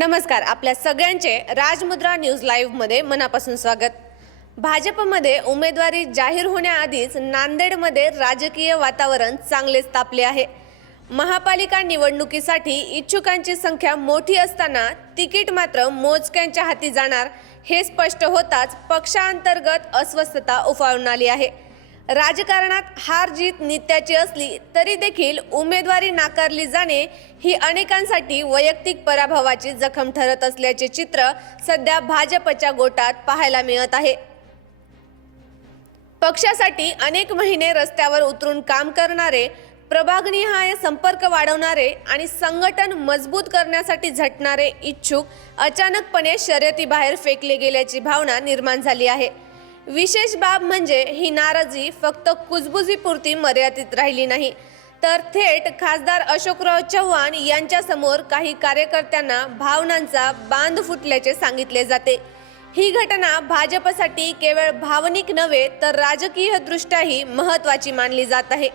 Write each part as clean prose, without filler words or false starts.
नमस्कार, आपल्या सगळ्यांचे राजमुद्रा न्यूज लाईव्ह मध्ये मनापासून स्वागत। भाजपमध्ये उमेदवारी जाहीर होण्याआधीच नांदेडमध्ये राजकीय वातावरण चांगलेच तापले आहे। महापालिका निवडणुकीसाठी इच्छुकांची संख्या मोठी असताना तिकीट मात्र मोजक्यांच्या हाती जाणार हे स्पष्ट होताच पक्षांतर्गत अस्वस्थता उफाळून आली आहे। राजकारणात हार जीत नित्याची असली तरी देखील उमेदवारी नाकारली जाणे ही अनेकांसाठी वैयक्तिक पराभवाची जखम ठरत असल्याचे चित्र सध्या भाजपच्या गोटात पाहायला मिळत आहे। पक्षासाठी अनेक महिने रस्त्यावर उतरून काम करणारे, प्रभागनिहाय संपर्क वाढवणारे आणि संघटन मजबूत करण्यासाठी झटणारे इच्छुक अचानकपणे शर्यतीबाहेर फेकले गेल्याची भावना निर्माण झाली आहे। विशेष बाब म्हणजे ही नाराजी फक्त कुजबुजीपुरती मर्यादित राहिली नाही, तर थेट खासदार अशोकराव चव्हाण यांच्या समोर काही कार्यकर्त्यांना भावनांचा बांध फुटल्याचे सांगितले जाते। ही घटना भाजपसाठी केवळ भावनिक नव्हे तर राजकीय दृष्ट्याही महत्त्वाची मानली जात आहे।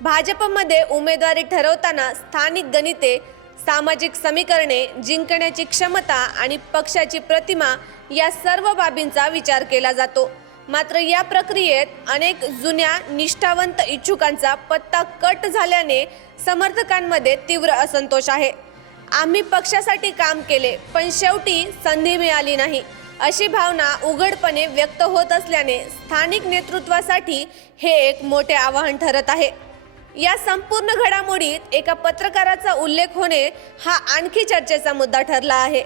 भाजपमध्ये उमेदवारी ठरवताना स्थानिक गणिते, सामाजिक समीकरणे, जिंकण्याची क्षमता आणि पक्षाची प्रतिमा या सर्व बाबींचा विचार केला जातो। मात्र या प्रक्रियेत अनेक जुन्या निष्ठावंत इच्छुकांचा पत्ता कट झाल्याने समर्थकांमध्ये तीव्र असंतोष आहे। आम्ही पक्षासाठी काम केले पण शेवटी संधी मिळाली नाही, अशी भावना उघडपणे व्यक्त होत असल्याने स्थानिक नेतृत्वासाठी हे एक मोठे आव्हान ठरत आहे। या संपूर्ण घडामोडीत एका पत्रकाराचा उल्लेख होणे हा आणखी चर्चेचा मुद्दा ठरला आहे।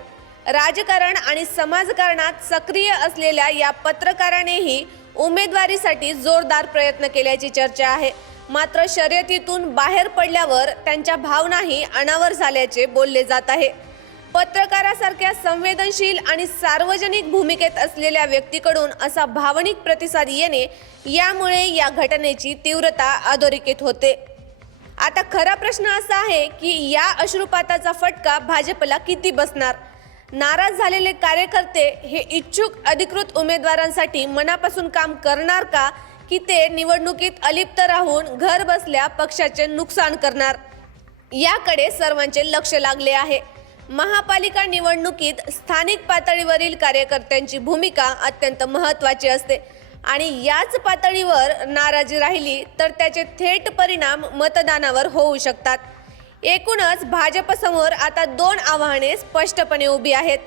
राजकारण आणि समाजकारणात सक्रिय असलेल्या या पत्रकारानेही उमेदवारीसाठी जोरदार प्रयत्न केल्याची चर्चा आहे। मात्र शर्यतीतून बाहेर पडल्यावर त्यांच्या भावनाही अनावर झाल्याचे बोलले जात आहे। पत्रकारासारख्या संवेदनशील आणि सार्वजनिक भूमिकेत असलेल्या व्यक्तीकडून असा भावनिक प्रतिसाद येणे यामुळे या घटनेची तीव्रता अधोरेखित होते। आता खरा प्रश्न असा आहे की या अश्रुपाताचा फटका भाजपला किती बसणार? नाराज झालेले कार्यकर्ते हे इच्छुक अधिकृत उमेदवारांसाठी मनापासून काम करणार का, की ते निवडणुकीत अलिप्त राहून घर बसल्या पक्षाचे नुकसान करणार? याकडे सर्वांचे लक्ष लागले आहे। महापालिका निवडणुकीत स्थानिक पातळीवरील कार्यकर्त्यांची भूमिका अत्यंत महत्त्वाची असते आणि याच पातळीवर नाराजी राहिली तर त्याचे थेट परिणाम मतदानावर होऊ शकतात। एकूणच भाजपसमोर आता दोन आव्हाने स्पष्टपणे उभी आहेत।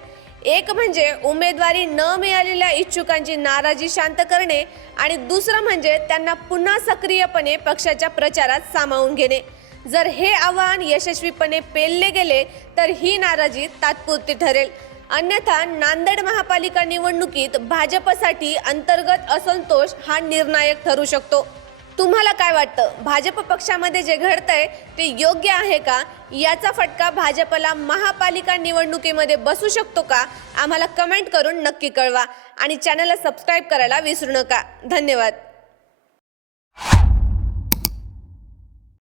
एक म्हणजे उमेदवारी न मिळालेल्या इच्छुकांची नाराजी शांत करणे आणि दुसरं म्हणजे त्यांना पुन्हा सक्रियपणे पक्षाच्या प्रचारात सामावून घेणे। जर हे आव्हान यशस्वीपणे पेलले गेले तर ही नाराजी तात्पुरती ठरेल, अन्यथा नांदेड महापालिका निवडणुकीत भाजपसाठी अंतर्गत असंतोष हा निर्णायक ठरू शकतो। तुम्हाला काय वाटतं? भाजप पक्षामध्ये जे घडतंय ते योग्य आहे का? याचा फटका भाजपला महापालिका निवडणुकीमध्ये बसू शकतो का? आम्हाला कमेंट करून नक्की कळवा आणि चॅनलला सबस्क्राईब करायला विसरू नका। धन्यवाद।